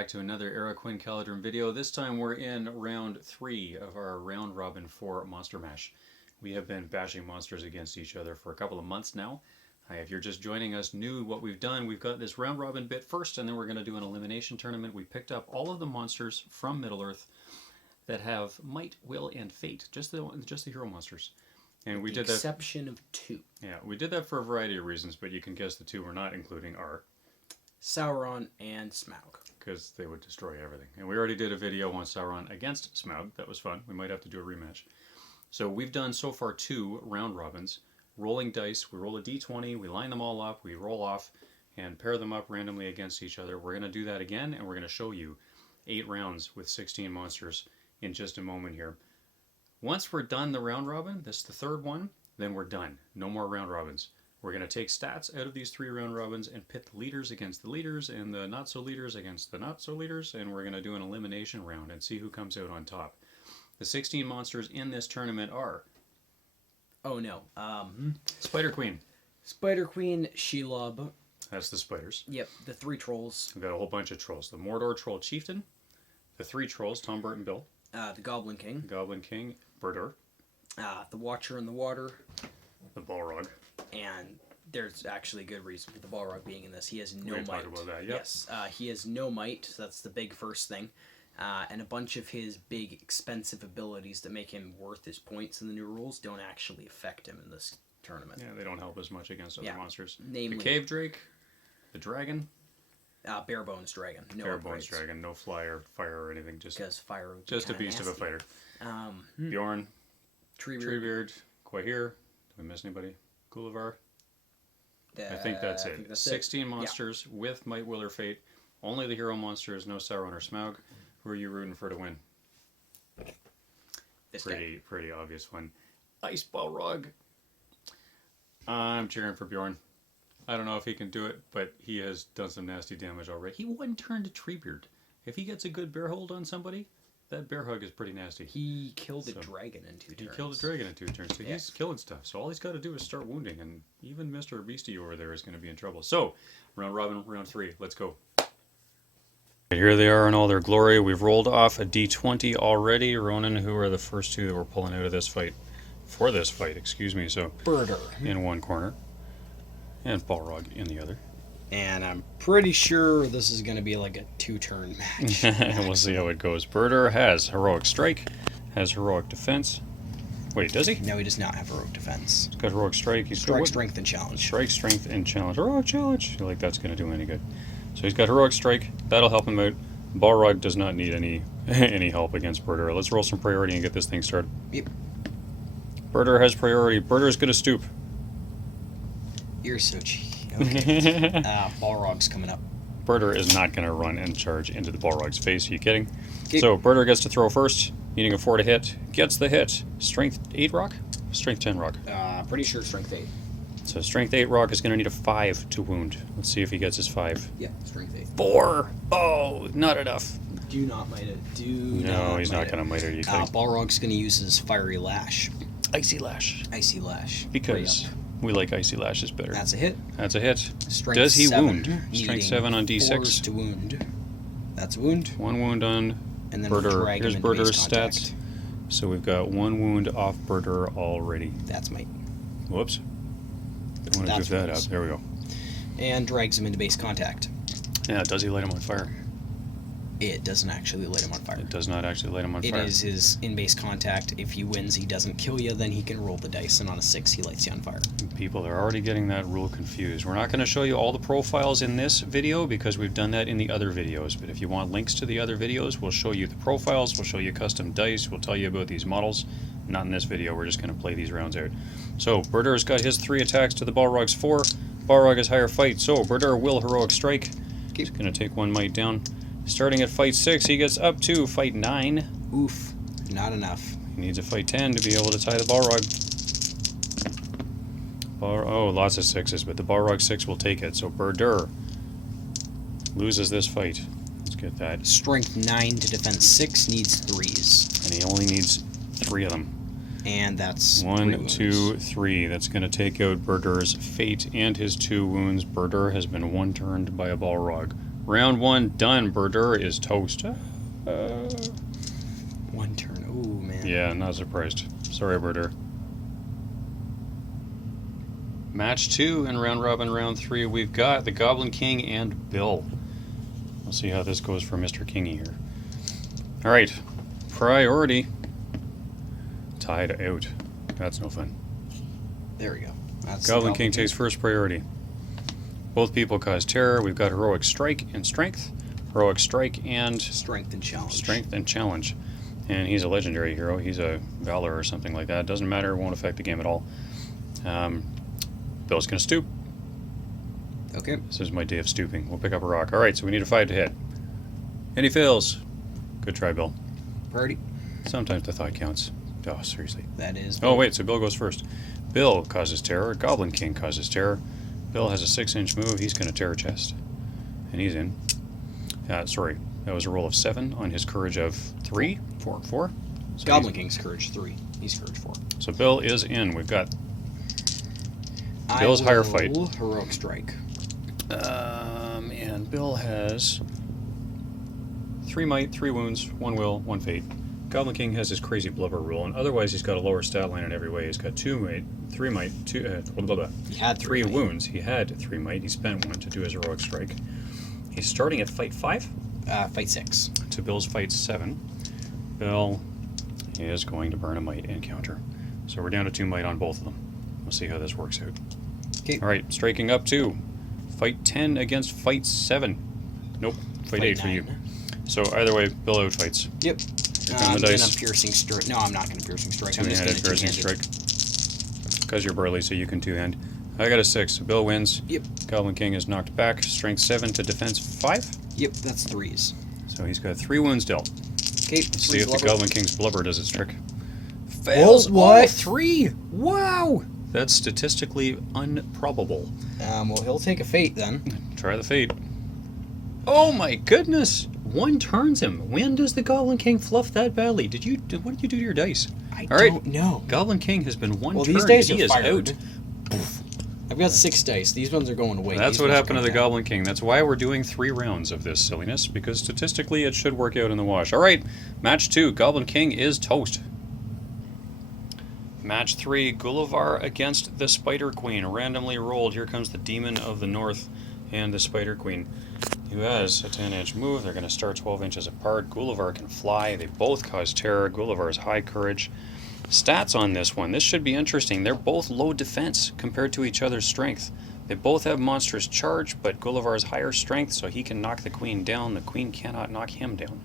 back to another Era Quinn Caledron video. This time we're in round 3 of our round robin for Monster Mash. We have been bashing monsters against each other for a couple of months now. If you're just joining us new, what we've done, we've got this round robin bit first, and then we're going to do an elimination tournament. We picked up all of the monsters from Middle-earth that have might, will, and fate, just the hero monsters. And we did that. Exception of 2. Yeah, we did that for a variety of reasons, but you can guess the 2 we're not including are Sauron and Smaug. Because they would destroy everything. And we already did a video on Sauron against Smaug. That was fun. We might have to do a rematch. So we've done so far 2 round robins. Rolling dice. We roll a d20. We line them all up. We roll off and pair them up randomly against each other. We're going to do that again, and we're going to show you 8 rounds with 16 monsters in just a moment here. Once we're done the round robin, this is the 3rd one, then we're done. No more round robins. We're going to take stats out of these 3 round robins and pit the leaders against the leaders and the not-so-leaders against the not-so-leaders, and we're going to do an elimination round and see who comes out on top. The 16 monsters in this tournament are... Oh no. Spider Queen. Spider Queen, Shelob. That's the spiders. Yep, the 3 trolls. We've got a whole bunch of trolls. The Mordor Troll Chieftain, the 3 trolls, Tom, Bert, and Bill. The Goblin King. Goblin King, Bhurdur. The Watcher in the Water. The Balrog. And there's actually a good reason for the Balrog being in this. He has no might. Talk about that, yep. Yes, he has no might, so that's the big first thing. And a bunch of his big, expensive abilities that make him worth his points in the new rules don't actually affect him in this tournament. Yeah, they don't help as much against other monsters. Namely, the Cave Drake, the Dragon. Bare Bones Dragon. No Bare upgrades. Bones Dragon, no fire or anything. Because fire would be just a beast nasty. of a fighter. Beorn, Treebeard, Gwaihir. Did I miss anybody? Ghulavar. I think that's it. 16 monsters with might, will, or fate. Only the hero monsters, no Sauron or Smaug. Who are you rooting for to win? Pretty obvious one. Ice Balrog. I'm cheering for Beorn. I don't know if he can do it, but he has done some nasty damage already. He wouldn't turn to Treebeard. If he gets a good bear hold on somebody, that bear hug is pretty nasty. He killed a dragon in 2 turns. He killed a dragon in 2 turns, so he's killing stuff. So all he's got to do is start wounding, and even Mr. Beastie over there is going to be in trouble. So, round robin, round 3, let's go. Here they are in all their glory. We've rolled off a d20 already. Ronan, who are the first 2 that we're pulling out of this fight? For this fight, excuse me. So, Bhurdur in one corner, and Balrog in the other. And I'm pretty sure this is going to be like a 2-turn match. We'll see how it goes. Bhurdur has heroic strike, has heroic defense. Wait, does he? No, he does not have heroic defense. He's got heroic strike. He's strike, strength, and challenge. Strike, strength, and challenge. Heroic challenge. I feel like that's going to do any good. So he's got heroic strike. That'll help him out. Balrog does not need any help against Bhurdur. Let's roll some priority and get this thing started. Yep. Bhurdur has priority. Bhurdur's going to stoop. You're so cheeky. Okay. Balrog's coming up. Bhurdur is not going to run and charge into the Balrog's face. Are you kidding? Okay. So Bhurdur gets to throw first, needing a 4 to hit. Gets the hit. Strength 8 rock? Strength 10 rock. Pretty sure strength 8. So strength 8 rock is going to need a 5 to wound. Let's see if he gets his 5. Yeah, strength 8. 4! Oh, not enough. Do not might it. No, he's not going to might it. You think? Balrog's going to use his fiery lash. Icy lash. Icy lash. Because we like icy lashes better. That's a hit. That's a hit. Strength Does he 7, wound? Strength 7 on d6. 4s to wound. That's a wound. 1 wound on and then Bhurdur. Here's Bhurdur's stats. So we've got 1 wound off Bhurdur already. That's might. Whoops. I want to goof that up. There we go. And drags him into base contact. Yeah, does he light him on fire? It doesn't actually light him on fire. It does not actually light him on fire. It is his in-base contact. If he wins, he doesn't kill you, then he can roll the dice, and on a 6, he lights you on fire. People are already getting that rule confused. We're not going to show you all the profiles in this video because we've done that in the other videos. But if you want links to the other videos, we'll show you the profiles, we'll show you custom dice, we'll tell you about these models. Not in this video, we're just going to play these rounds out. So, Bhurdur's got his 3 attacks to the Balrog's 4. Balrog has higher fight, so Bhurdur will heroic strike. He's going to take 1 might down. Starting at fight 6, he gets up to fight 9. Oof, not enough. He needs a fight 10 to be able to tie the Balrog. Oh, lots of 6s, but the Balrog 6 will take it. So Bhurdur loses this fight. Let's get that. Strength 9 to defense 6 needs 3s. And he only needs 3 of them. And that's 1, 2, 3. That's going to take out Bhurdur's fate and his 2 wounds. Bhurdur has been 1-turned by a Balrog. Round 1 done. Bhurdur is toast. One turn. Ooh, man. Yeah, not surprised. Sorry, Bhurdur. Match 2 in round robin round 3. We've got the Goblin King and Bill. We'll see how this goes for Mr. Kingy here. All right, priority. Tied out. That's no fun. There we go. That's Goblin King takes first priority. Both people cause terror. We've got Heroic Strike and Strength. Heroic Strike and Strength and Challenge. Strength and Challenge. And he's a legendary hero. He's a Valor or something like that. Doesn't matter. Won't affect the game at all. Bill's going to stoop. Okay. This is my day of stooping. We'll pick up a rock. All right, so we need a 5 to hit. And he fails. Good try, Bill. Priority. Sometimes the thought counts. Oh, seriously. That is. Oh, wait, so Bill goes first. Bill causes terror. Goblin King causes terror. Bill has a 6-inch move. He's going to terror chest. And he's in. Sorry, that was a roll of 7 on his courage of 3? 4. So Goblin King's courage 3. He's courage 4. So Bill is in. We've got Bill's higher fight. Heroic Strike. And Bill has 3 might, 3 wounds, 1 will, 1 fate. Goblin King has his crazy blubber rule, and otherwise he's got a lower stat line in every way. He's got 2 might, 3 might, 2. Blah, blah, blah. He had 3 might. wounds. He had 3 might. He spent 1 to do his heroic strike. He's starting at fight 5. Fight 6. To Bill's fight 7. Bill is going to burn a might and counter. So we're down to 2 might on both of them. We'll see how this works out. Okay. All right, striking up 2. Fight 10 against fight 7. Nope, fight 8 for you. So either way, Bill outfights. Yep. Here come I'm the dice. gonna piercing strike. No, I'm not gonna piercing strike. I'm just Two-handed gonna piercing two-handed. strike. Because you're burly, so you can 2-hand. I got a 6. So Bill wins. Yep. Goblin King is knocked back. Strength 7 to defense 5. Yep, that's 3s. So he's got 3 wounds dealt. Okay. Let's see if the Goblin King's blubber does its trick. Fails. What? All 3! Wow! That's statistically unprobable. Well, he'll take a fate then. Try the fate. Oh my goodness! 1 turns him. When does the Goblin King fluff that badly? What did you do to your dice? I All right. don't know. Goblin King has been 1 Well, turn. these dice He are is fired. out. I've got 6 dice. These ones are going away. That's These what ones happened to come the down. Goblin King. That's why we're doing 3 rounds of this silliness, because statistically it should work out in the wash. All right, match 2. Goblin King is toast. Match 3. Ghulavar against the Spider Queen. Randomly rolled. Here comes the Demon of the North and the Spider Queen, who has a 10-inch move. They're going to start 12 inches apart. Ghulavar can fly. They both cause terror. Ghulavar's high courage. Stats on this one. This should be interesting. They're both low defense compared to each other's strength. They both have monstrous charge, but Ghulavar's higher strength, so he can knock the queen down. The queen cannot knock him down.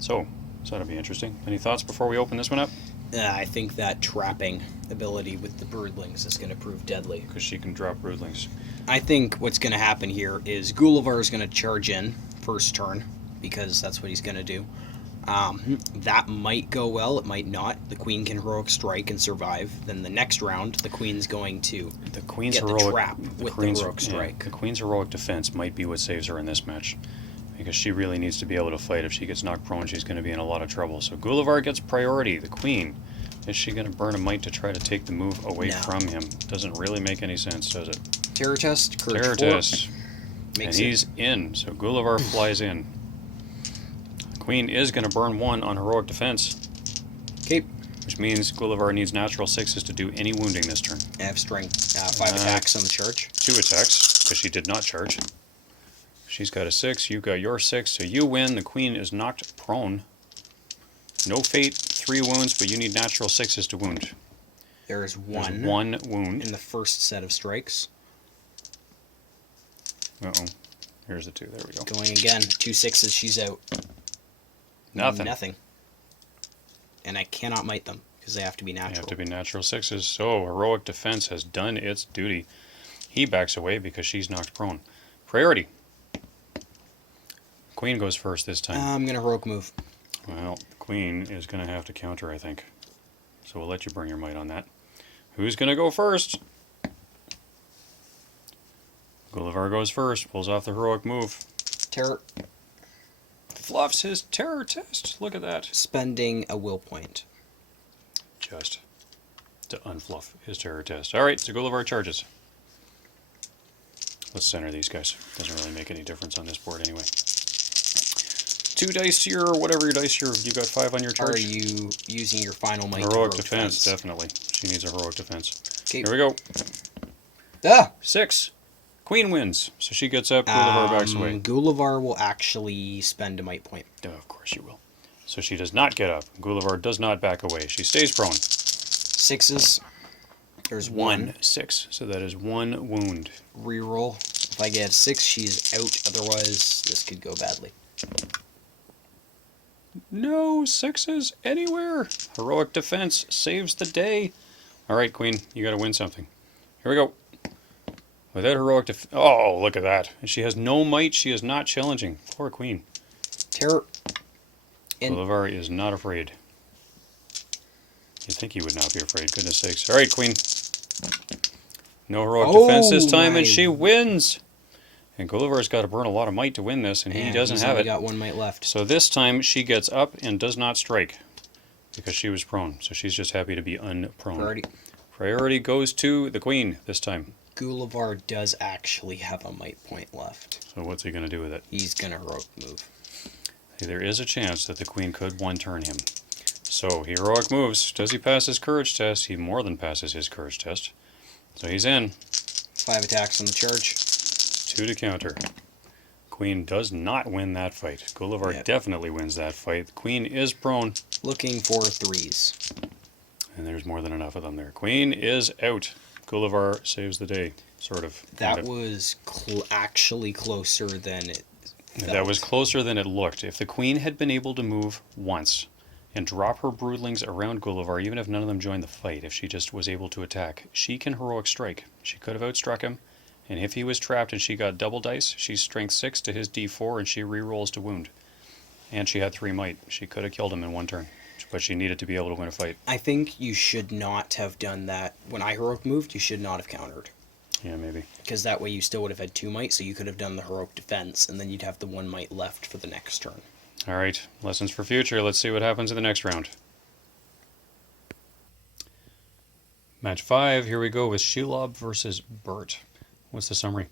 So that'll be interesting. Any thoughts before we open this one up? I think that trapping ability with the broodlings is going to prove deadly. Because she can drop broodlings. I think what's going to happen here is Ghulavar is going to charge in first turn, because that's what he's going to do. That might go well, it might not. The queen can heroic strike and survive. Then the next round, the queen's going to The queen's get heroic the trap with the heroic yeah, strike. the queen's heroic defense might be what saves her in this match, because she really needs to be able to fight. If she gets knocked prone, she's going to be in a lot of trouble. So Ghulavar gets priority. The queen, is she going to burn a might to try to take the move away No. from him? Doesn't really make any sense, does it? Terror test, courage Terror 4. test. Makes And it. he's in. So Ghulavar flies in. The queen is going to burn 1 on heroic defense, Okay, which means Ghulavar needs natural 6s to do any wounding this turn. I have strength. 5 attacks on the charge. 2 attacks, because she did not charge. She's got a 6, you've got your 6, so you win. The queen is knocked prone. No fate, 3 wounds, but you need natural 6s to wound. There's There's 1 1 wound. in the first set of strikes. Uh-oh. Here's the 2, there we go. Going again, 2 6s, she's out. Nothing. Nothing. And I cannot might them, because they have to be They natural. have to be natural 6s. So heroic defense has done its duty. He backs away because she's knocked prone. Priority. Queen goes first this time. I'm going to heroic move. Well, the queen is going to have to counter, I think. So we'll let you burn your might on that. Who's going to go first? Ghulavar goes first, pulls off the heroic move. Terror. Fluffs his terror test. Look at that. Spending a will point. Just to unfluff his terror test. All right, so Ghulavar charges. Let's center these guys. Doesn't really make any difference on this board anyway. 2 dice to your, whatever your dice, you got 5 on your charge. Are you using your final might? Heroic defense, definitely. She needs a heroic defense. Okay. Here we go. Ah! 6. Queen wins, so she gets up, Ghulavar backs away. Ghulavar will actually spend a might point. Oh, of course you will. So she does not get up. Ghulavar does not back away. She stays prone. 6s. There's 1. 6. So that is 1 wound. Reroll. If I get a 6, she's out. Otherwise, this could go badly. No 6s anywhere. Heroic defense saves the day. All right, Queen, you got to win something. Here we go. Without heroic defense. Oh, look at that. She has no might. She is not challenging. Poor Queen. Terror. Ghulavar is not afraid. You'd think he would not be afraid. Goodness sakes. All right, Queen. No heroic defense this time, and she wins. And Ghulavar's got to burn a lot of might to win this, and he doesn't have it. Got 1 might left. So this time she gets up and does not strike because she was prone. So she's just happy to be unprone. Priority goes to the Queen this time. Ghulavar does actually have a might point left. So what's he going to do with it? He's going to heroic move. There is a chance that the Queen could one-turn him. So heroic moves. Does he pass his courage test? He more than passes his courage test. So he's in. 5 attacks on the charge. 2 to counter. Queen does not win that fight. Ghulavar definitely wins that fight. The Queen is prone. Looking for 3s. And there's more than enough of them there. Queen is out. Ghulavar saves the day, sort of. That was actually closer than it felt. That was closer than it looked. If the Queen had been able to move once and drop her broodlings around Ghulavar, even if none of them joined the fight, if she just was able to attack, she can heroic strike. She could have outstruck him, and if he was trapped and she got double dice, she's strength 6 to his d4, and she re-rolls to wound. And she had 3 might. She could have killed him in 1 turn, but she needed to be able to win a fight. I think you should not have done that. When I heroic moved, you should not have countered. Yeah, maybe. Because that way you still would have had 2 might, so you could have done the heroic defense, and then you'd have the 1 might left for the next turn. All right, lessons for future. Let's see what happens in the next round. Match 5, here we go with Shelob versus Bert. What's the summary?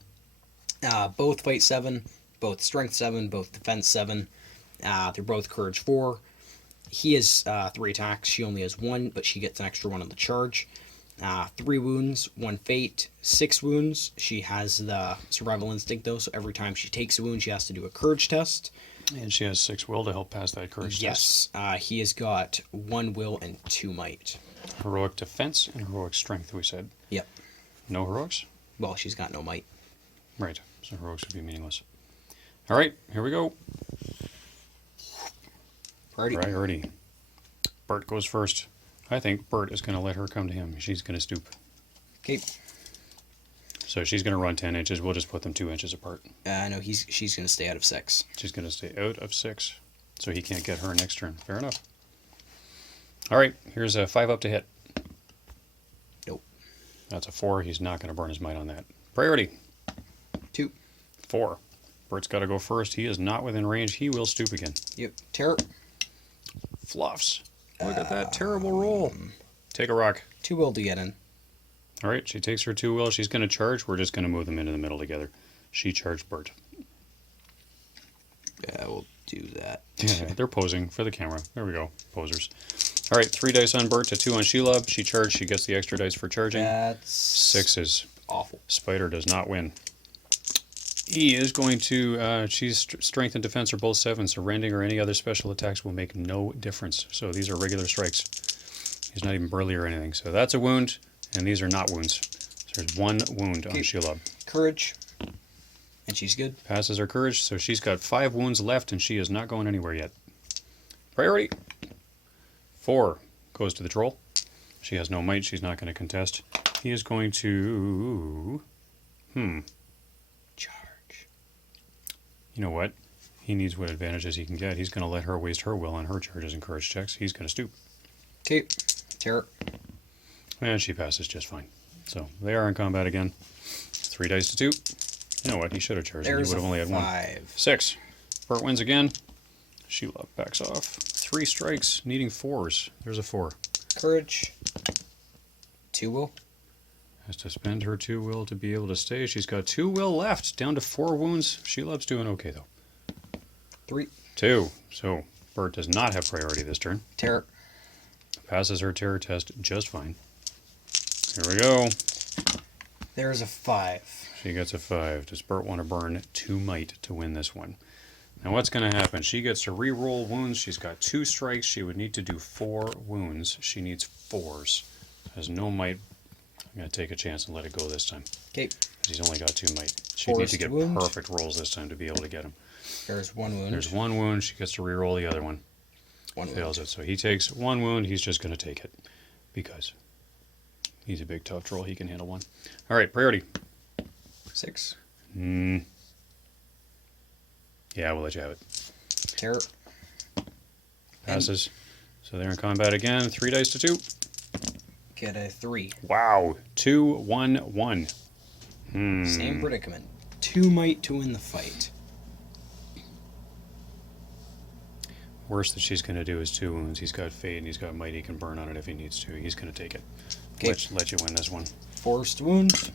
Both fight 7, both strength 7, both defense 7. They're both courage 4. He has 3 attacks. She only has 1, but she gets an extra 1 on the charge. 3 wounds, 1 fate, 6 wounds. She has the survival instinct though, so every time she takes a wound, she has to do a courage test. And she has 6 will to help pass that courage test. Yes, he has got 1 will and 2 might. Heroic defense and heroic strength, we said. Yep. No heroics? Well, she's got no might. Right, so heroics would be meaningless. All right, here we go. Priority. Bert goes first. I think Bert is going to let her come to him. She's going to stoop. Okay. So she's going to run 10 inches. We'll just put them 2 inches apart. No, she's going to stay out of 6. She's going to stay out of 6. So he can't get her next turn. Fair enough. All right, here's a 5 up to hit. Nope. That's a 4. He's not going to burn his might on that. Priority. 2. 4. Bert's got to go first. He is not within range. He will stoop again. Yep. Terror. Fluffs. Look at that terrible roll. Take a rock. 2 will to get in. All right, she takes her 2 will. She's going to charge. We're just going to move them into the middle together. She charged Bert. Yeah, we'll do that. They're posing for the camera. There we go. Posers. All right, 3 dice on Bert to 2 on Shelob. She charged. She gets the extra dice for charging. That's 6s. awful. Spider does not win. He is going to, she's strength and defense are both 7, so rending or any other special attacks will make no difference. So these are regular strikes. He's not even burly or anything. So that's a wound, and these are not wounds. So there's 1 wound on Shelob. Courage. And she's good. Passes her courage, so she's got 5 wounds left, and she is not going anywhere yet. Priority. 4 goes to the troll. She has no might. She's not going to contest. He is going to... You know what? He needs what advantages he can get. He's going to let her waste her will on her charges and courage checks. He's going to stoop. Okay. Terror. And she passes just fine. So they are in combat again. 3 dice to 2. You know what? He should have charged. He would have only had 1. 6. Bert wins again. Shelob backs off. 3 strikes, needing 4s. There's a 4. Courage. 2 will. Has to spend her 2 will to be able to stay. She's got 2 will left, down to 4 wounds. Shelob's doing okay, though. 3. 2. So, Bert does not have priority this turn. Terror. Passes her terror test just fine. Here we go. There's a 5. She gets a 5. Does Bert want to burn 2 might to win this one? Now what's going to happen? She gets to re-roll wounds. She's got 2 strikes. She would need to do 4 wounds. She needs 4s. Has no might. I'm going to take a chance and let it go this time. Okay. He's only got 2 might. She'd need to get perfect rolls this time to be able to get him. There's 1 wound. There's 1 wound. She gets to re-roll the other one. 1 Fails it. So he takes 1 wound. He's just going to take it. Because he's a big tough troll. He can handle 1. Alright, priority. 6. Yeah, we'll let you have it. Terror. Passes. So they're in combat again. 3 dice to 2. Get a 3. Wow. 2, 1, 1. Same predicament. 2 might to win the fight. Worst that she's going to do is 2 wounds. He's got fade and he's got might. He can burn on it if he needs to. He's going to take it. Okay. Let you win this one. Forced wound.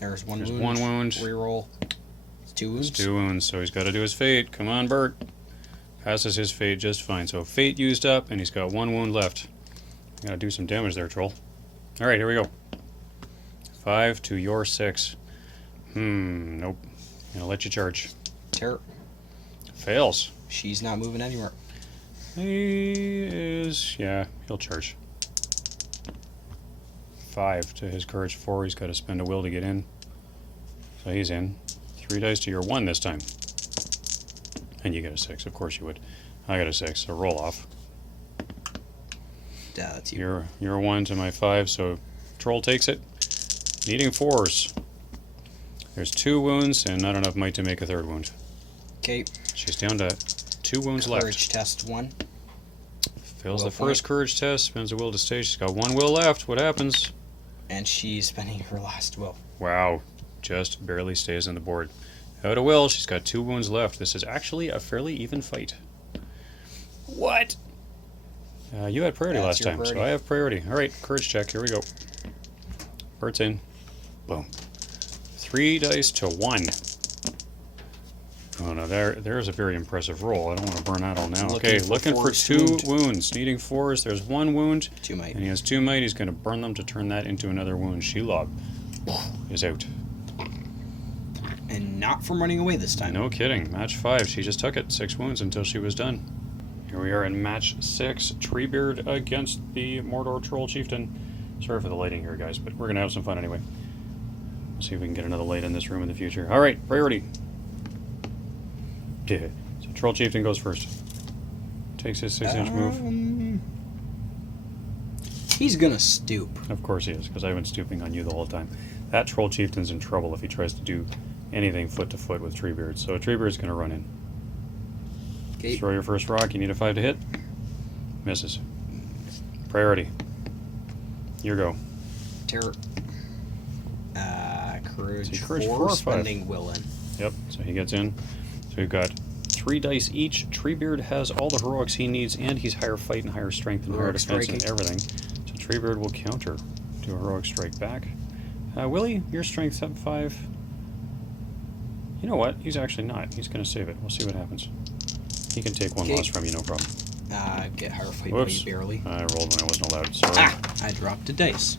There's 1 wound. 1 wound. Reroll. It's 2 wounds. It's 2 wounds, so he's got to do his fate. Come on, Bert. Passes his fate just fine. So fate used up, and he's got 1 wound left. Got to do some damage there, troll. All right, here we go. 5 to your 6. Nope. Gonna let you charge. Terror. Fails. She's not moving anywhere. He is, yeah, he'll charge. 5 to his courage 4. He's got to spend a will to get in. So he's in. 3 dice to your 1 this time. And you get a 6. Of course you would. I got a 6, so roll off. Yeah, that's you. You're 1 to my 5, so troll takes it. Needing 4s. There's 2 wounds and not enough might to make a 3rd wound. Okay. She's down to 2 wounds Courage left. test 1. Fails Will the first courage test, spends a will to stay. She's got 1 will left. What happens? And she's spending her last will. Wow. Just barely stays on the board. Out of will, she's got 2 wounds left. This is actually a fairly even fight. What? You had priority last time, so I have priority. All right, courage check. Here we go. Bert's in. Boom. 3 dice to 1. Oh no, there's a very impressive roll. I don't want to burn that all now. Okay, looking for 2 wounds. Needing 4s. There's 1 wound. 2 might. And he has 2 might. He's going to burn them to turn that into another wound. Shelob is out. And not from running away this time. No kidding. Match 5. She just took it. 6 wounds until she was done. Here we are in match 6. Treebeard against the Mordor Troll Chieftain. Sorry for the lighting here, guys, but we're going to have some fun anyway. See if we can get another light in this room in the future. All right, priority. Yeah. So Troll Chieftain goes first. Takes his 6-inch move. He's going to stoop. Of course he is, because I've been stooping on you the whole time. That Troll Chieftain's in trouble if he tries to do anything foot to foot with Treebeard. So Treebeard's going to run in. Okay. Destroy your first rock. You need a 5 to hit. Misses. Priority. Your go. Terror. Courage, Courage 4 4 or 5? spending will in. Yep, so he gets in. So we've got 3 dice each. Treebeard has all the heroics he needs, and he's higher fight and higher strength and higher defense and everything. So Treebeard will counter to a heroic strike back. Willie, your strength's up 5. You know what? He's actually not. He's going to save it. We'll see what happens. He can take 1 loss from you, no problem. Get higher fight Whoops. barely. I rolled when I wasn't allowed. Sorry. Ah! I dropped a dice.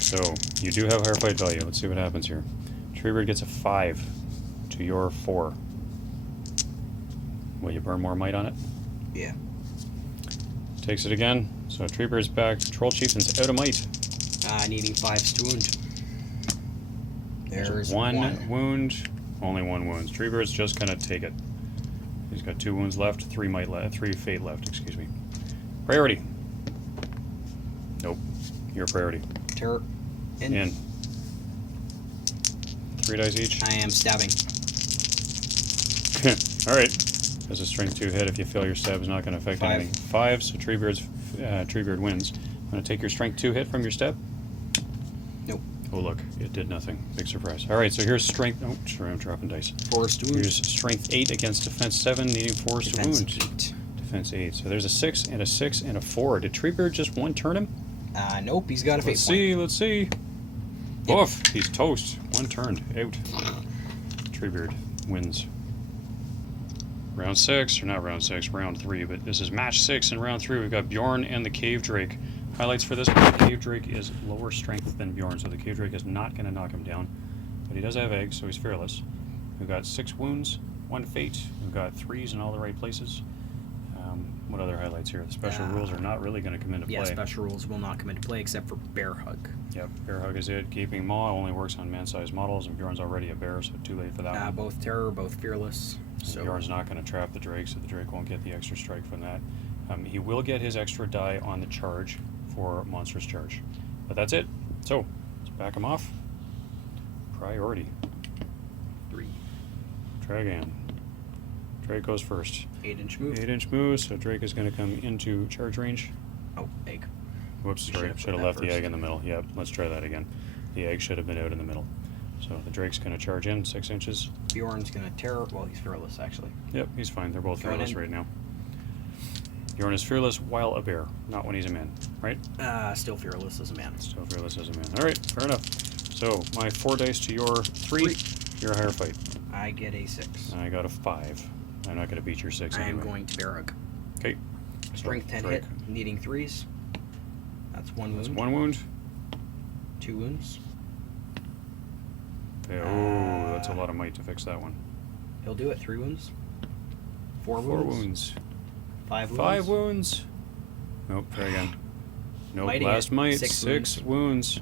So, you do have higher fight value. Let's see what happens here. Treebeard gets a 5 to your 4. Will you burn more might on it? Yeah. Takes it again. So Treebeard's back. Troll Chieftain's out of might. Needing 5s to wound. There's 1 wound. Only 1 wound. Treebeard's just gonna take it. He's got 2 wounds left. 3 might left. 3 fate left. Excuse me. Priority. Nope. Your priority. Terror. In. 3 dice each. I am stabbing. Alright. Does a strength 2 hit. If you fail your stab, it's not going to affect 5. anything. 5, so Treebeard wins. I'm going to take your strength 2 hit from your stab. Nope. Oh look, it did nothing. Big surprise. Alright, so here's strength... Oh, sorry, I'm dropping dice. 4s to wound. Here's strength 8 against defense 7, needing 4s to wound. 8. Defense 8. So there's a 6 and a 6 and a 4. Did Treebeard just 1 turn him? Nope, he's got a fate Let's see. Boof! He's toast. One turned. Out. Treebeard wins. Round 6, or not round 6, round 3, but this is match 6 in round 3. We've got Beorn and the Cave Drake. Highlights for this one: the Cave Drake is lower strength than Beorn, so the Cave Drake is not going to knock him down. But he does have eggs, so he's fearless. We've got 6 wounds, 1 fate. We've got 3s in all the right places. What other highlights here? The special rules are not really going to come into play. Yeah, special rules will not come into play except for Bear Hug. Yep, Bear Hug is it. Gaping Maw only works on man-sized models, and Bjorn's already a bear, so too late for that one. Both terror, both fearless. So Bjorn's not going to trap the Drake, so the Drake won't get the extra strike from that. He will get his extra die on the charge for monstrous charge. But that's it. So, let's back him off. Priority. 3. Dragon. Drake goes first. 8-inch move. 8-inch move, so Drake is going to come into charge range. Oh, egg. Whoops, sorry. Should have left the egg in the middle. Yep, let's try that again. The egg should have been out in the middle. So the Drake's going to charge in 6 inches. Bjorn's going to terror. Well, he's fearless, actually. Yep, he's fine. They're both fearless right now. Bjorn is fearless while a bear, not when he's a man, right? Still fearless as a man. Still fearless as a man. All right, fair enough. So my 4 dice to your 3. You're a higher fight. I get a 6. I got a 5. I'm not going to beat your 6 anyway. I am going to Bear Hug. Okay. Strength 10 hit, needing 3s. That's 1 wound. That's 1 wound. 2 wounds. Okay, oh, that's a lot of might to fix that one. He'll do it. 3 wounds. 4 wounds. 4 wounds. 5 wounds. 5 wounds. Nope, try again. Nope, Mighty last hit. might. 6 6 wounds.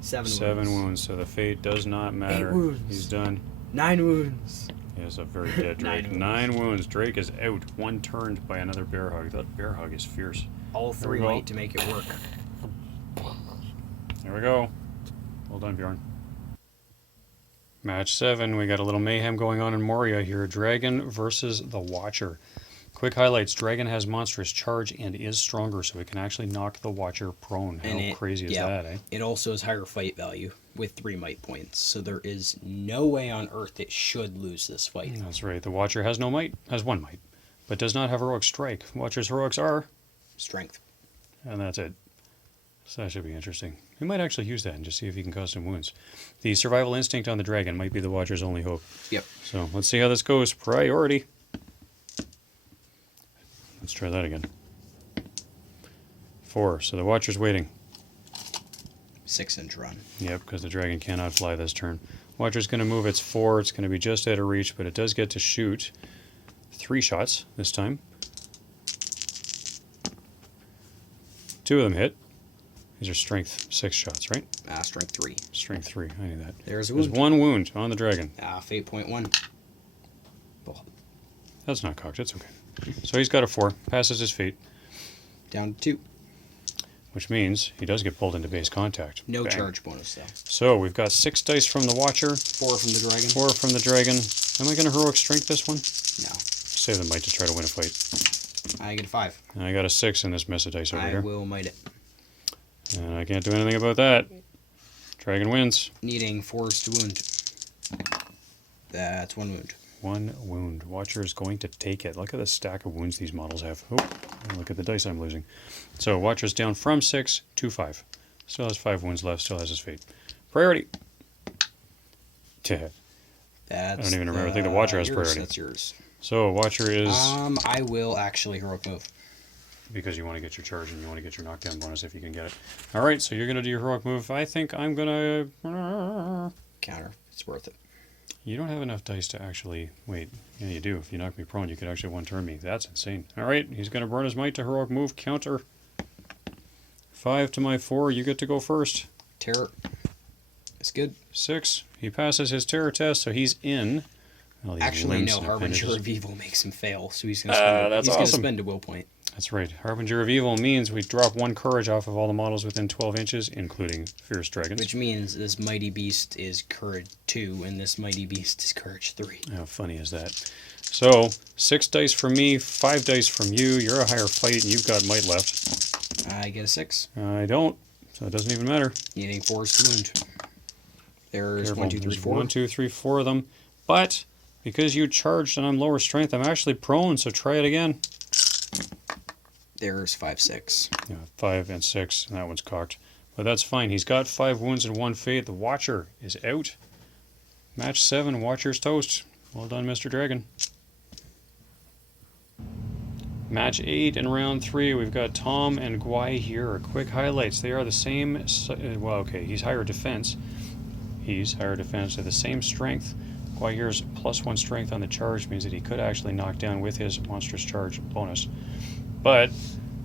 7 wounds. So the fate does not matter. 8 wounds. He's done. 9 wounds. He has a very dead Drake. 9 wounds. Drake is out. 1 turned by another Bear Hug. That Bear Hug is fierce. All 3 might to make it work. There we go. Well done, Bjorn. Match 7. We got a little mayhem going on in Moria here. Dragon versus the Watcher. Quick highlights. Dragon has monstrous charge and is stronger, so it can actually knock the Watcher prone. How crazy is that, eh? It also has higher fight value with 3 might points, so there is no way on Earth it should lose this fight. That's right. The Watcher has no might, has 1 might, but does not have heroic strike. Watcher's heroics are strength. And that's it. So that should be interesting. We might actually use that and just see if he can cause some wounds. The survival instinct on the Dragon might be the Watcher's only hope. Yep. So let's see how this goes. Priority. Let's try that again. 4. So the Watcher's waiting. 6-inch run. Yep, because the Dragon cannot fly this turn. Watcher's going to move its 4. It's going to be just out of reach, but it does get to shoot 3 shots this time. 2 of them hit. These are strength 6 shots, right? Strength 3. Strength 3. I knew that. There's a wound. There's 1 wound on the Dragon. Fate point 1. Oh. That's not cocked. It's okay. So he's got a 4. Passes his fate. Down to 2. Which means he does get pulled into base contact. No Bang. charge bonus, though. So we've got 6 dice from the Watcher. 4 from the Dragon. 4 from the Dragon. Am I going to heroic strength this one? No. Save the might to try to win a fight. I get a 5. And I got a 6 in this mess of dice over here. I will might it. And I can't do anything about that. Dragon wins. Needing 4s to wound. That's 1 wound. 1 wound. Watcher is going to take it. Look at the stack of wounds these models have. Oh, look at the dice I'm losing. So Watcher's down from 6 to 5. Still has 5 wounds left. Still has his fate. Priority. That's I don't even remember. I think the Watcher has priority. That's yours. So Watcher is... I will actually heroic move. Because you want to get your charge and you want to get your knockdown bonus if you can get it. Alright, so you're going to do your heroic move. I think I'm going to... Counter. It's worth it. You don't have enough dice to actually... Wait, yeah, you do. If you knock me prone, you could actually one-turn me. That's insane. Alright, he's going to burn his might to heroic move. Counter. 5 to my 4. You get to go first. Terror. It's good. 6. He passes his terror test, so he's in. Actually, no. Harbinger of Evil makes him fail, so he's going to spend a will point. That's right. Harbinger of Evil means we drop 1 courage off of all the models within 12 inches, including Fierce Dragons. Which means this Mighty Beast is Courage 2, and this Mighty Beast is Courage 3. How funny is that? So, 6 dice from me, 5 dice from you. You're a higher fight, and you've got might left. I get a 6. I don't, so it doesn't even matter. Needing 4s to wound. There's Careful. 1, 2, 3, 4. 1, 2, 3, 4 of them. But, because you charged and I'm lower strength, I'm actually prone, so try it again. There's 5, 6. Yeah, 5 and 6, and that one's cocked. But that's fine. He's got 5 wounds and 1 fate. The Watcher is out. Match 7, Watcher's toast. Well done, Mr. Dragon. Match 8 in round 3, we've got Tom and Gwaihir. Quick highlights. They are the same. Well, okay, he's higher defense. He's higher defense. They're the same strength. Gwaihir's +1 strength on the charge means that he could actually knock down with his monstrous charge bonus. But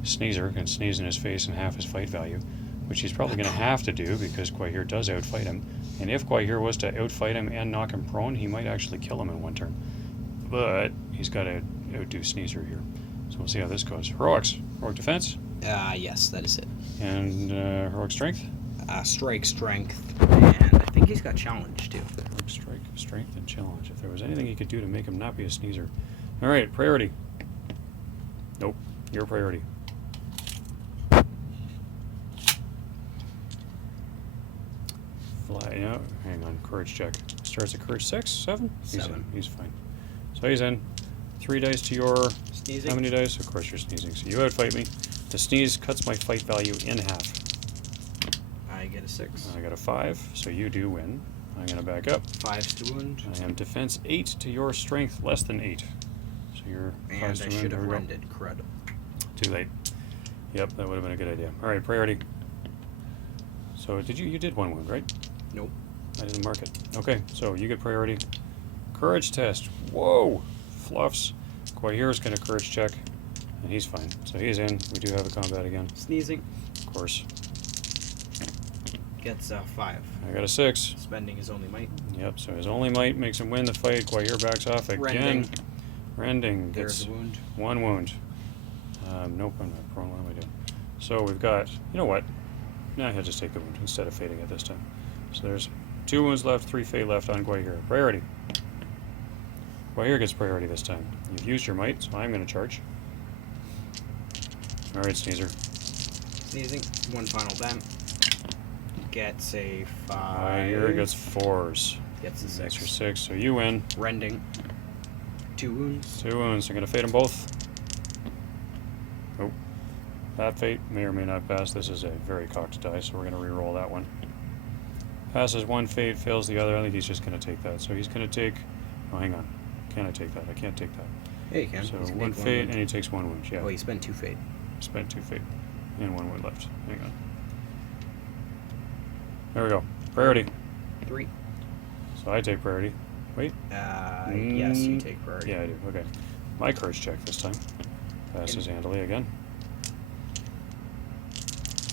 Sneezer can sneeze in his face and half his fight value, which he's probably going to have to do because Gwaihir does outfight him. And if Gwaihir was to outfight him and knock him prone, he might actually kill him in 1 turn. But he's got to outdo Sneezer here. So we'll see how this goes. Heroics. Heroic defense. Yes, that is it. And heroic strength. Strike, strength, and I think he's got challenge too. Heroic strike, strength, and challenge. If there was anything he could do to make him not be a sneezer. All right, priority. Nope, your priority. Fly, yeah, hang on, courage check. Starts at courage 6, 7? 7. He's fine. So he's in. 3 dice to your... Sneezing. How many dice? Of course you're sneezing. So you outfight me. The sneeze cuts my fight value in half. I get a 6. I got a 5, so you do win. I'm going to back up. 5's to wound. I am defense 8 to your strength less than 8. So you're... And I should have rended. Crud. Too late. Yep, that would have been a good idea. All right, priority. So you did 1 wound, right? Nope. I didn't mark it. Okay, so you get priority. Courage test. Whoa! Fluffs. Gwaihir's going to courage check, and he's fine. So he's in. We do have a combat again. Sneezing. Of course. Gets 5. I got a 6. Spending his only might. Yep, so his only might makes him win the fight. Gwaihir backs off again. Rending. Rending There's gets a wound. 1 wound. Nope, I'm not prone. What am I doing? So we've got, you know what? Nah, he'll just take the wound instead of fading it this time. So there's 2 wounds left, 3 fade left on Gwaihir. Priority. Gwaihir gets priority this time. You've used your might, so I'm going to charge. Alright, Sneezer. Sneezing. 1 final bam. Gets a 5. Gwaihir gets 4s. Gets a 6. That's your 6, so you win. Rending. 2 wounds. 2 wounds. I'm going to fade them both. Oh. That fate may or may not pass. This is a very cocked die, so we're going to re-roll that one. Passes 1 fate, fails the other. I think he's just going to take that. So he's going to take... Oh, hang on. Can I take that? I can't take that. Yeah, you can. So 1 fate, and he takes 1 wound. Yeah. Oh, he spent 2 fate. Spent 2 fate. And 1 wound left. Hang on. There we go. Priority. 3. So I take priority. Wait. Yes, you take priority. Yeah, I do. Okay. My courage check this time. Passes handily again.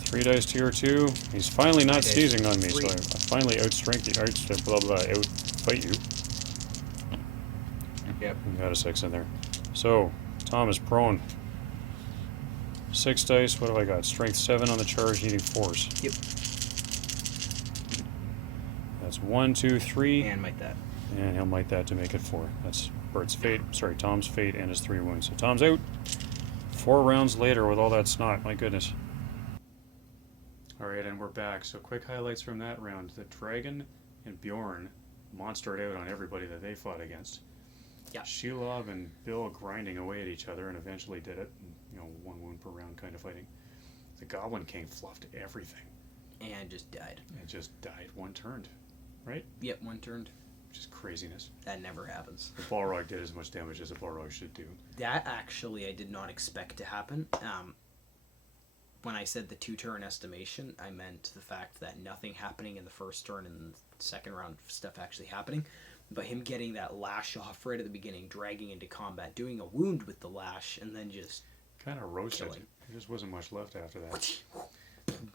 3 dice to your 2. He's finally not sneezing on me, 3. so I finally outstrength you, outfight you. Yep. Got a 6 in there. So, Tom is prone. 6 dice. What have I got? Strength 7 on the charge, needing 4s. Yep. That's 1, 2, 3. And might that. And he'll might that to make it 4. That's Bert's fate. Sorry, Tom's fate and his 3 wounds. So Tom's out. 4 rounds later with all that snot. My goodness. Alright, and we're back. So quick highlights from that round. The Dragon and Beorn monstered out on everybody that they fought against. Yeah. Shelob and Bill grinding away at each other and eventually did it. You know, 1 wound per round kind of fighting. The Goblin King fluffed everything. And just died. It just died 1 turned. Right? Yep, 1 turned. Just craziness. That never happens. The Balrog did as much damage as a Balrog should do. That actually I did not expect to happen. When I said the 2-turn estimation, I meant the fact that nothing happening in the first turn and the second round stuff actually happening. But him getting that lash off right at the beginning, dragging into combat, doing a wound with the lash, and then just kind of roasted. Killing. There just wasn't much left after that.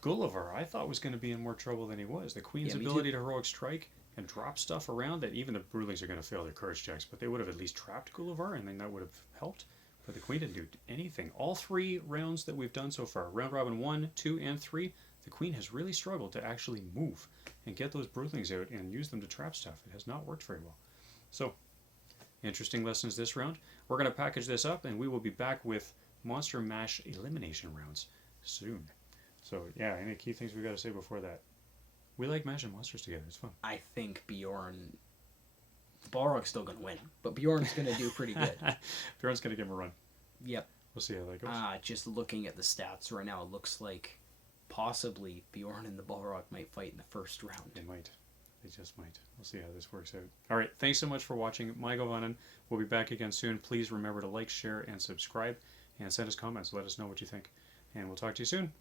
Gulliver, I thought was going to be in more trouble than he was. The Queen's ability to heroic strike and drop stuff around that even the Broodlings are going to fail their courage checks, but they would have at least trapped Gulliver, and then that would have helped. But the Queen didn't do anything. All 3 rounds that we've done so far, round robin 1, 2, and 3, the Queen has really struggled to actually move and get those Broodlings out and use them to trap stuff. It has not worked very well. So, interesting lessons this round. We're going to package this up, and we will be back with Monster Mash elimination rounds soon. So, yeah, any key things we've got to say before that? We like mashing monsters together. It's fun. I think Beorn... Balrog's still going to win, but Beorn's going to do pretty good. Beorn's going to give him a run. Yep. We'll see how that goes. Just looking at the stats right now, it looks like possibly Beorn and the Balrog might fight in the first round. They might. They just might. We'll see how this works out. All right. Thanks so much for watching. My Gwaihir. We'll be back again soon. Please remember to like, share, and subscribe, and send us comments. Let us know what you think. And we'll talk to you soon.